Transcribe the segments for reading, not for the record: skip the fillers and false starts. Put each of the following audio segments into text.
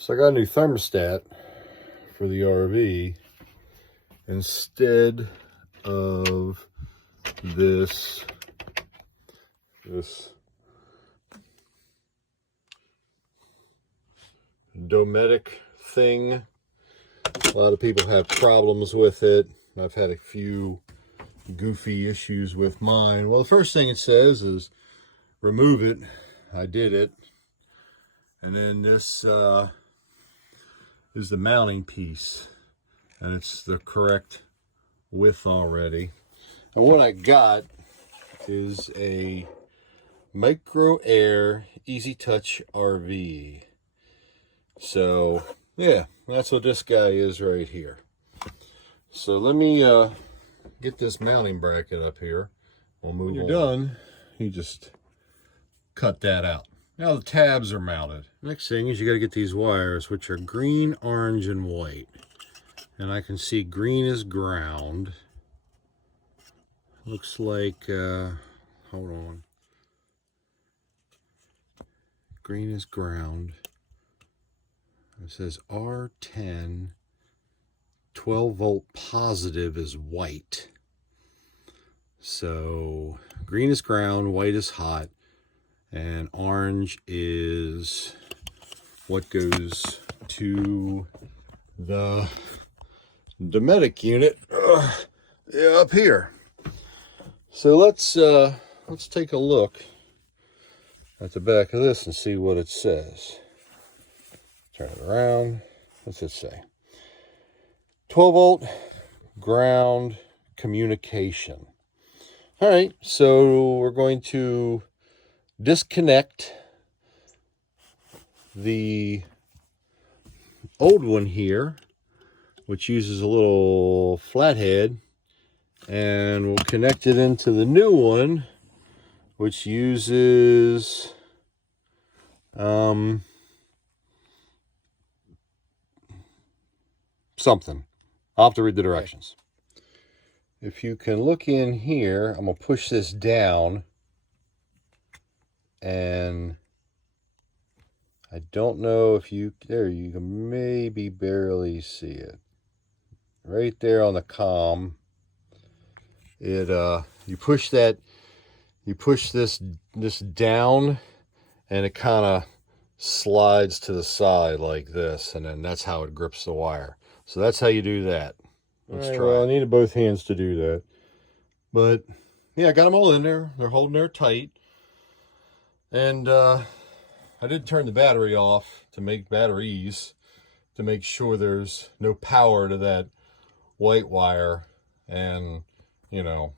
So I got a new thermostat for the RV instead of this Dometic thing. A lot of people have problems with it. I've had a few goofy issues with mine. Well, the first thing it says is remove it. I did it. And then this is the mounting piece, and it's the correct width already. And what I got is a Micro Air Easy Touch RV. So yeah, that's what this guy is right here. So let me get this mounting bracket up here. We'll move on. When you're done, you just cut that out. Now the tabs are mounted. Next thing is you got to get these wires, which are green, orange, and white. And I can see green is ground. Looks like, hold on. Green is ground. It says R10. 12 volt positive is white. So green is ground, white is hot, and orange is what goes to the Dometic unit up here. So let's take a look at the back of this and see what it says. Turn it around. What's it say? 12 volt ground communication. All right, so we're going to disconnect the old one here, which uses a little flathead, and we'll connect it into the new one, which uses something. I'll have to read the directions. If you can look in here, I'm going to push this down, and I don't know if you, there you can maybe barely see it. Right there on the comm, it you push that, you push this down, and it kind of slides to the side like this, and then that's how it grips the wire. So that's how you do that. Let's try. Well, I needed both hands to do that. But yeah, I got them all in there. They're holding there tight. And I did turn the battery off to make batteries, to make sure there's no power to that white wire. And, you know,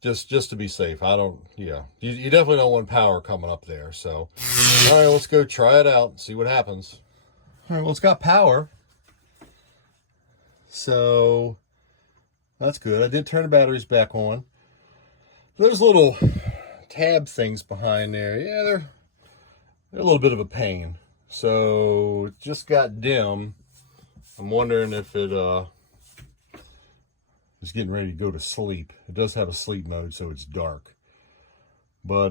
just to be safe. I don't, yeah. You definitely don't want power coming up there. So, all right, let's go try it out and see what happens. All right, well, it's got power. So that's good. I did turn the batteries back on. Those little tab things behind there, yeah, they're a little bit of a pain. So it just got dim. I'm wondering if it is getting ready to go to sleep. It does have a sleep mode, so it's dark. But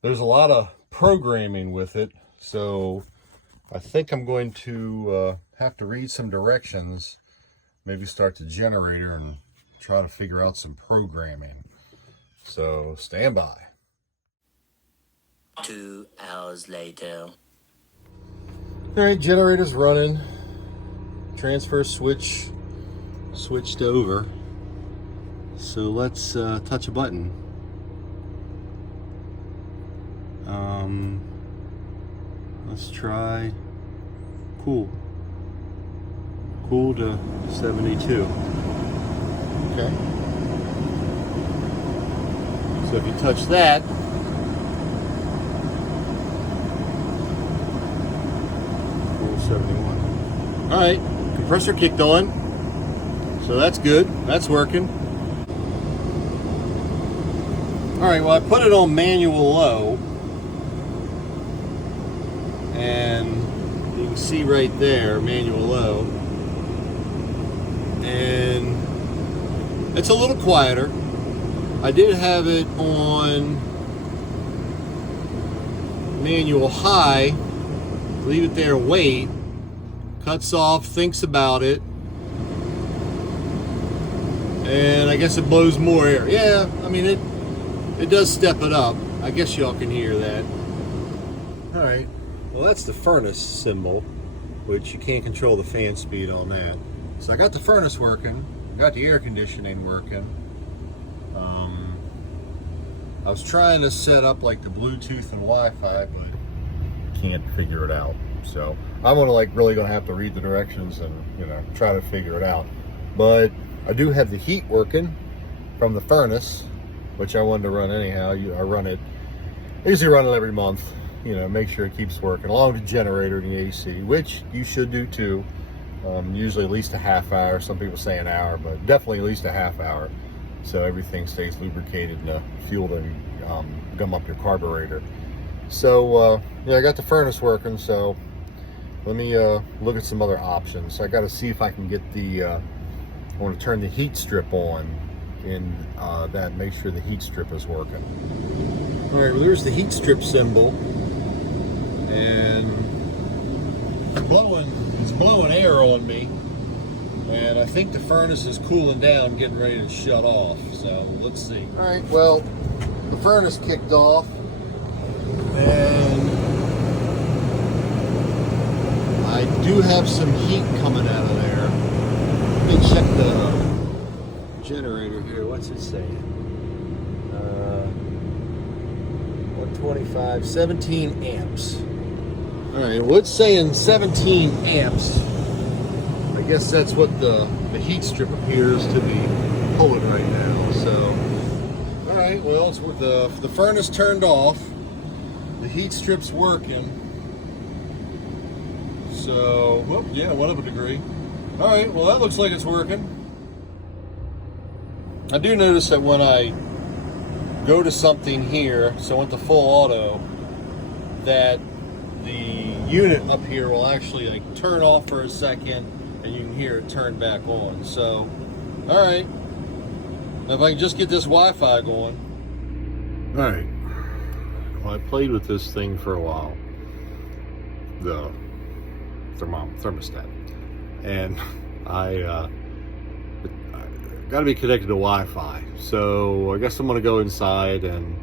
there's a lot of programming with it, so I think I'm going to have to read some directions, maybe start the generator and try to figure out some programming. So stand by. 2 hours later. All right, generator's running. Transfer switch switched over. So let's touch a button. Let's try cool to 72. Okay. So if you touch that, cool 71. All right, compressor kicked on. So that's good. That's working. All right, well, I put it on manual low. And you can see right there, manual low. And it's a little quieter. I did have it on manual high, leave it there, wait, cuts off, thinks about it, and I guess it blows more air. Yeah, I mean, it does step it up. I guess y'all can hear that. All right, well, that's the furnace symbol, which you can't control the fan speed on that. So I got the furnace working, got the air conditioning working. I was trying to set up like the Bluetooth and Wi-Fi, but can't figure it out. So I'm really gonna have to read the directions and try to figure it out. But I do have the heat working from the furnace, which I wanted to run anyhow. I usually run it every month, make sure it keeps working, along with the generator and the AC, which you should do too. Usually at least a half hour. Some people say an hour, but definitely at least a half hour, so everything stays lubricated and the fuel doesn't gum up your carburetor. So yeah, I got the furnace working, so let me look at some other options. I got to see if I can get I want to turn the heat strip on in that, make sure the heat strip is working. All right, well, there's the heat strip symbol, and it's blowing air on me, and I think the furnace is cooling down, getting ready to shut off. So let's see. All right, well, the furnace kicked off, and I do have some heat coming out of there. Let me check the generator here. What's it saying? 125, 17 amps. All right, well, it's saying 17 amps. I guess that's what the heat strip appears to be pulling right now. So, all right, well, it's the furnace turned off. The heat strip's working. So, well, yeah, 1 of a degree. All right, well, that looks like it's working. I do notice that when I go to something here, so I went to full auto, that the unit up here will actually like turn off for a second, and you can hear it turn back on. So, all right, if I can just get this Wi-Fi going. All right, well, I played with this thing for a while, the thermostat, and I got to be connected to Wi-Fi. So I guess I'm gonna go inside and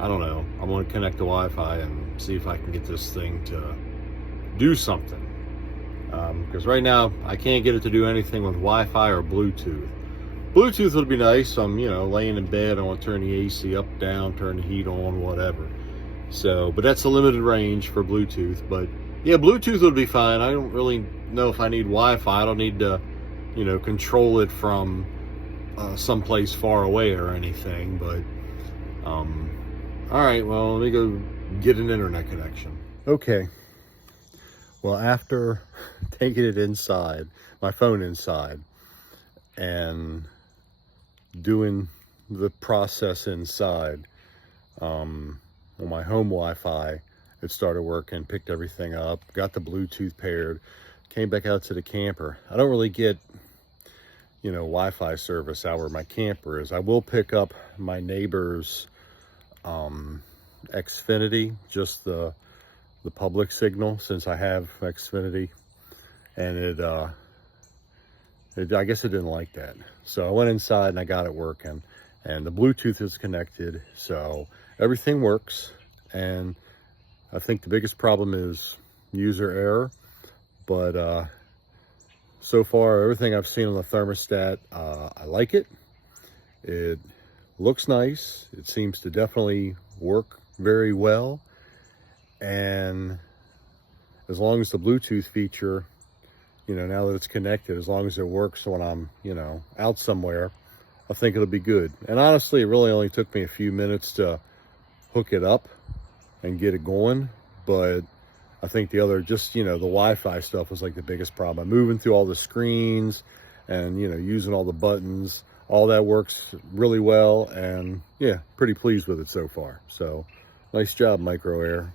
I don't know, I'm gonna connect to Wi-Fi and see if I can get this thing to do something, because right now I can't get it to do anything with Wi-Fi or Bluetooth. Bluetooth would be nice. I'm laying in bed, I want to turn the AC up, down, turn the heat on, whatever. So, but that's a limited range for Bluetooth. But yeah, Bluetooth would be fine. I don't really know if I need Wi-Fi. I don't need to control it from someplace far away or anything. But all right, well, let me go get an internet connection. Okay, well, after taking it inside, my phone inside, and doing the process inside, on my home Wi-Fi, it started working, picked everything up, got the Bluetooth paired, came back out to the camper. I don't really get Wi-Fi service out where my camper is. I will pick up my neighbor's Xfinity, just the public signal, since I have Xfinity, and I guess it didn't like that. So I went inside and I got it working, and the Bluetooth is connected, so everything works. And I think the biggest problem is user error, but so far everything I've seen on the thermostat, I like it. It looks nice. It seems to definitely work very well, and as long as the Bluetooth feature, now that it's connected, as long as it works when I'm out somewhere, I think it'll be good. And honestly, it really only took me a few minutes to hook it up and get it going. But I think the other, just the Wi-Fi stuff was like the biggest problem. I'm moving through all the screens and using all the buttons. All that works really well, and yeah, pretty pleased with it so far. So nice job, Micro Air.